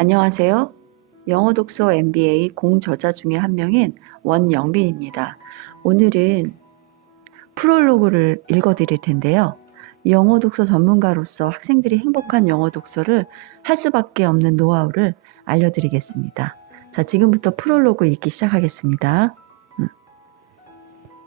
안녕하세요. 영어 독서 MBA 공저자 중에 한 명인 원영빈입니다. 오늘은 프롤로그를 읽어드릴 텐데요. 영어 독서 전문가로서 학생들이 행복한 영어 독서를 할 수밖에 없는 노하우를 알려드리겠습니다. 자, 지금부터 프롤로그 읽기 시작하겠습니다.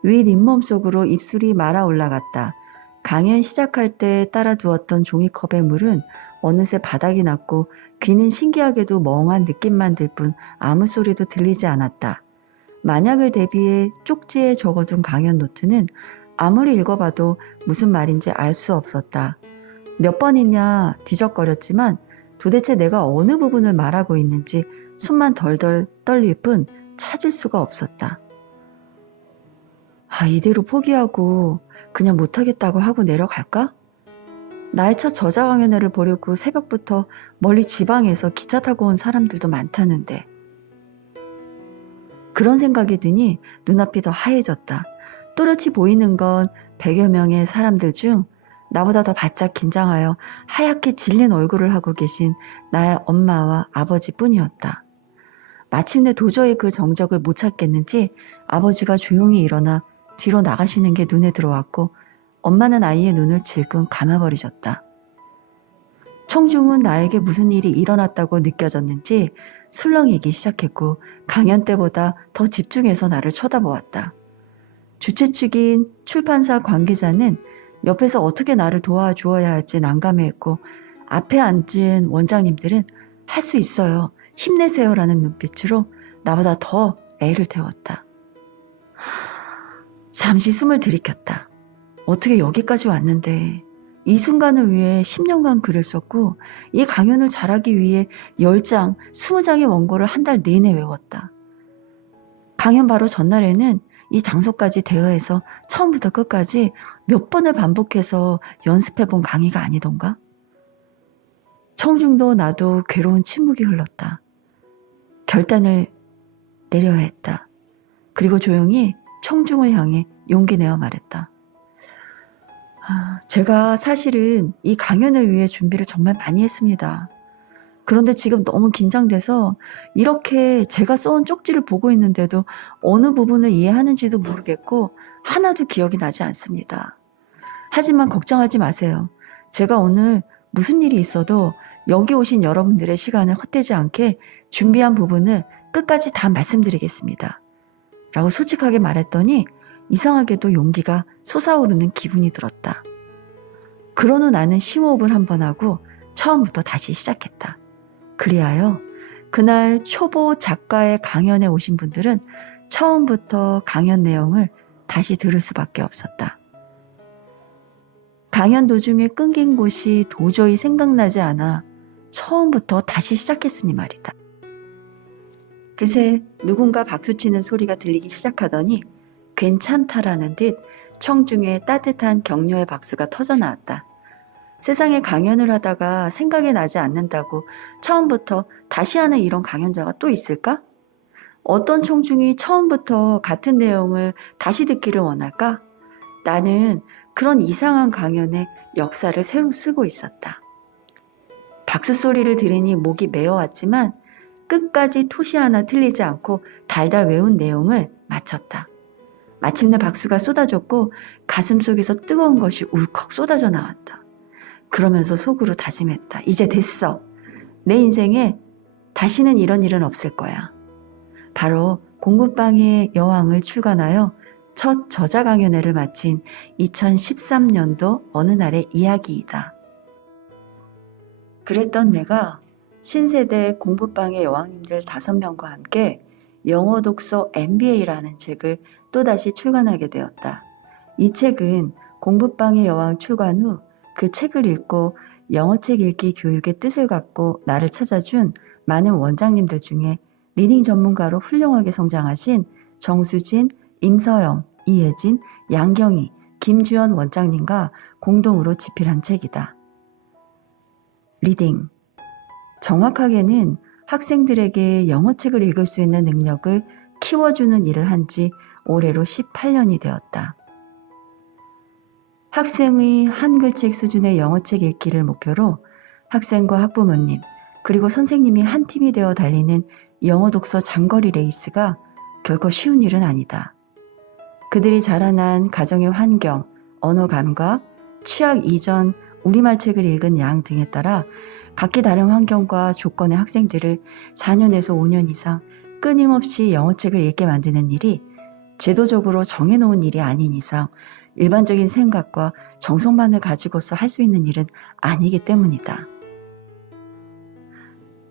윗 잇몸 속으로 입술이 말아 올라갔다. 강연 시작할 때 따라두었던 종이컵의 물은 어느새 바닥이 났고 귀는 신기하게도 멍한 느낌만 들 뿐 아무 소리도 들리지 않았다. 만약을 대비해 쪽지에 적어둔 강연 노트는 아무리 읽어봐도 무슨 말인지 알 수 없었다. 몇 번이냐 뒤적거렸지만 도대체 내가 어느 부분을 말하고 있는지 손만 덜덜 떨릴 뿐 찾을 수가 없었다. 이대로 포기하고 그냥 못하겠다고 하고 내려갈까? 나의 첫 저자 강연회를 보려고 새벽부터 멀리 지방에서 기차 타고 온 사람들도 많다는데. 그런 생각이 드니 눈앞이 더 하얘졌다. 또렷이 보이는 건 100여 명의 사람들 중 나보다 더 바짝 긴장하여 하얗게 질린 얼굴을 하고 계신 나의 엄마와 아버지뿐이었다. 마침내 도저히 그 정적을 못 찾겠는지 아버지가 조용히 일어나 뒤로 나가시는 게 눈에 들어왔고 엄마는 아이의 눈을 질끈 감아버리셨다. 청중은 나에게 무슨 일이 일어났다고 느껴졌는지 술렁이기 시작했고 강연 때보다 더 집중해서 나를 쳐다보았다. 주최 측인 출판사 관계자는 옆에서 어떻게 나를 도와주어야 할지 난감해했고 앞에 앉은 원장님들은 할 수 있어요, 힘내세요라는 눈빛으로 나보다 더 애를 태웠다. 잠시 숨을 들이켰다. 어떻게 여기까지 왔는데 이 순간을 위해 10년간 글을 썼고 이 강연을 잘하기 위해 10장, 20장의 원고를 한 달 내내 외웠다. 강연 바로 전날에는 이 장소까지 대여해서 처음부터 끝까지 몇 번을 반복해서 연습해본 강의가 아니던가? 청중도 나도 괴로운 침묵이 흘렀다. 결단을 내려야 했다. 그리고 조용히 청중을 향해 용기 내어 말했다. 제가 사실은 이 강연을 위해 준비를 정말 많이 했습니다. 그런데 지금 너무 긴장돼서 이렇게 제가 써온 쪽지를 보고 있는데도 어느 부분을 이해하는지도 모르겠고 하나도 기억이 나지 않습니다. 하지만 걱정하지 마세요. 제가 오늘 무슨 일이 있어도 여기 오신 여러분들의 시간을 헛되지 않게 준비한 부분을 끝까지 다 말씀드리겠습니다. 라고 솔직하게 말했더니 이상하게도 용기가 솟아오르는 기분이 들었다. 그런 후 나는 심호흡을 한번 하고 처음부터 다시 시작했다. 그리하여 그날 초보 작가의 강연에 오신 분들은 처음부터 강연 내용을 다시 들을 수밖에 없었다. 강연 도중에 끊긴 곳이 도저히 생각나지 않아 처음부터 다시 시작했으니 말이다. 그새 누군가 박수치는 소리가 들리기 시작하더니 괜찮다라는 듯 청중의 따뜻한 격려의 박수가 터져나왔다. 세상에 강연을 하다가 생각이 나지 않는다고 처음부터 다시 하는 이런 강연자가 또 있을까? 어떤 청중이 처음부터 같은 내용을 다시 듣기를 원할까? 나는 그런 이상한 강연의 역사를 새로 쓰고 있었다. 박수 소리를 들으니 목이 메어왔지만 끝까지 토시 하나 틀리지 않고 달달 외운 내용을 마쳤다. 마침내 박수가 쏟아졌고 가슴속에서 뜨거운 것이 울컥 쏟아져 나왔다. 그러면서 속으로 다짐했다. 이제 됐어. 내 인생에 다시는 이런 일은 없을 거야. 바로 공부방의 여왕을 출간하여 첫 저자 강연회를 마친 2013년도 어느 날의 이야기이다. 그랬던 내가 신세대 공부방의 여왕님들 5명과 함께 영어 독서 MBA라는 책을 또다시 출간하게 되었다. 이 책은 공부방의 여왕 출간 후 그 책을 읽고 영어책 읽기 교육의 뜻을 갖고 나를 찾아준 많은 원장님들 중에 리딩 전문가로 훌륭하게 성장하신 정수진, 임서영, 이혜진, 양경희, 김주연 원장님과 공동으로 집필한 책이다. 리딩. 정확하게는 학생들에게 영어책을 읽을 수 있는 능력을 키워주는 일을 한 지 올해로 18년이 되었다. 학생의 한 글책 수준의 영어책 읽기를 목표로 학생과 학부모님, 그리고 선생님이 한 팀이 되어 달리는 영어 독서 장거리 레이스가 결코 쉬운 일은 아니다. 그들이 자라난 가정의 환경, 언어 감각, 취학 이전 우리말 책을 읽은 양 등에 따라 각기 다른 환경과 조건의 학생들을 4년에서 5년 이상 끊임없이 영어책을 읽게 만드는 일이 제도적으로 정해놓은 일이 아닌 이상 일반적인 생각과 정성만을 가지고서 할 수 있는 일은 아니기 때문이다.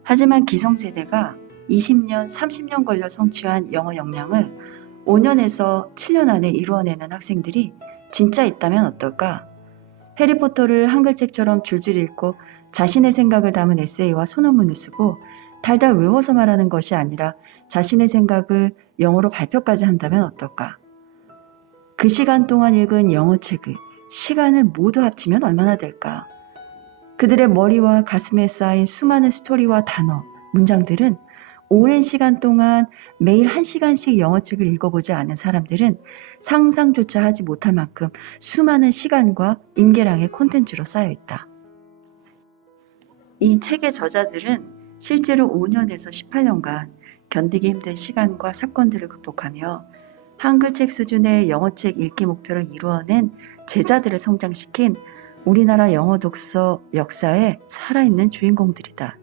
하지만 기성세대가 20년, 30년 걸려 성취한 영어 역량을 5년에서 7년 안에 이루어내는 학생들이 진짜 있다면 어떨까? 해리포터를 한글책처럼 줄줄 읽고 자신의 생각을 담은 에세이와 소논문을 쓰고 달달 외워서 말하는 것이 아니라 자신의 생각을 영어로 발표까지 한다면 어떨까? 그 시간 동안 읽은 영어책을 시간을 모두 합치면 얼마나 될까? 그들의 머리와 가슴에 쌓인 수많은 스토리와 단어, 문장들은 오랜 시간 동안 매일 1시간씩 영어책을 읽어보지 않은 사람들은 상상조차 하지 못할 만큼 수많은 시간과 임계량의 콘텐츠로 쌓여있다. 이 책의 저자들은 실제로 5년에서 18년간 견디기 힘든 시간과 사건들을 극복하며 한글책 수준의 영어책 읽기 목표를 이루어낸 제자들을 성장시킨 우리나라 영어 독서 역사에 살아있는 주인공들이다.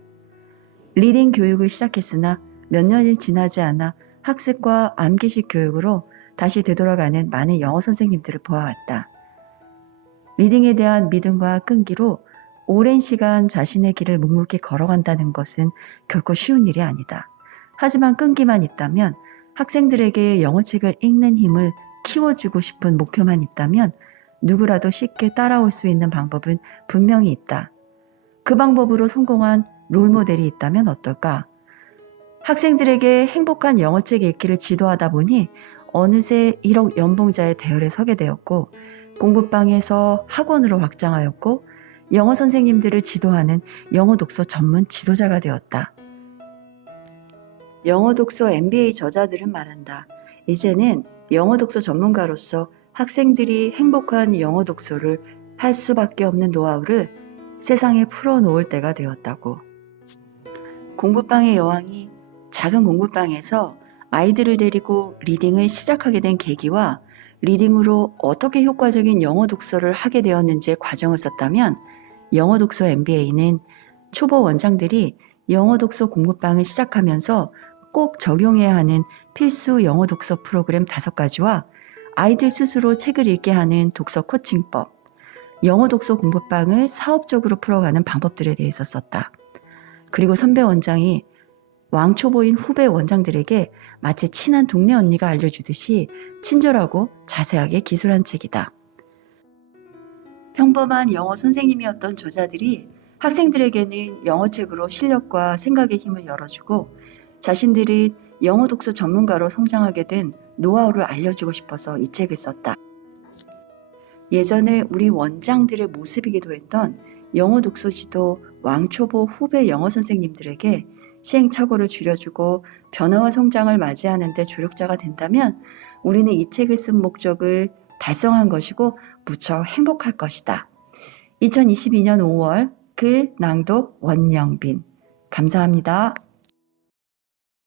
리딩 교육을 시작했으나 몇 년이 지나지 않아 학습과 암기식 교육으로 다시 되돌아가는 많은 영어 선생님들을 보아왔다. 리딩에 대한 믿음과 끈기로 오랜 시간 자신의 길을 묵묵히 걸어간다는 것은 결코 쉬운 일이 아니다. 하지만 끈기만 있다면, 학생들에게 영어책을 읽는 힘을 키워주고 싶은 목표만 있다면 누구라도 쉽게 따라올 수 있는 방법은 분명히 있다. 그 방법으로 성공한 롤모델이 있다면 어떨까? 학생들에게 행복한 영어책 읽기를 지도하다 보니 어느새 1억 연봉자의 대열에 서게 되었고, 공부방에서 학원으로 확장하였고, 영어 선생님들을 지도하는 영어 독서 전문 지도자가 되었다. 영어 독서 MBA 저자들은 말한다. 이제는 영어 독서 전문가로서 학생들이 행복한 영어 독서를 할 수밖에 없는 노하우를 세상에 풀어놓을 때가 되었다고. 공부방의 여왕이 작은 공부방에서 아이들을 데리고 리딩을 시작하게 된 계기와 리딩으로 어떻게 효과적인 영어 독서를 하게 되었는지의 과정을 썼다면, 영어 독서 MBA는 초보 원장들이 영어 독서 공부방을 시작하면서 꼭 적용해야 하는 필수 영어 독서 프로그램 5가지와 아이들 스스로 책을 읽게 하는 독서 코칭법, 영어 독서 공부방을 사업적으로 풀어가는 방법들에 대해서 썼다. 그리고 선배 원장이 왕초보인 후배 원장들에게 마치 친한 동네 언니가 알려주듯이 친절하고 자세하게 기술한 책이다. 평범한 영어 선생님이었던 저자들이 학생들에게는 영어책으로 실력과 생각의 힘을 열어주고 자신들이 영어 독서 전문가로 성장하게 된 노하우를 알려주고 싶어서 이 책을 썼다. 예전에 우리 원장들의 모습이기도 했던 영어 독서 지도 왕초보 후배 영어 선생님들에게 시행착오를 줄여주고 변화와 성장을 맞이하는 데 조력자가 된다면 우리는 이 책을 쓴 목적을 달성한 것이고 무척 행복할 것이다. 2022년 5월 글 낭독 원영빈. 감사합니다.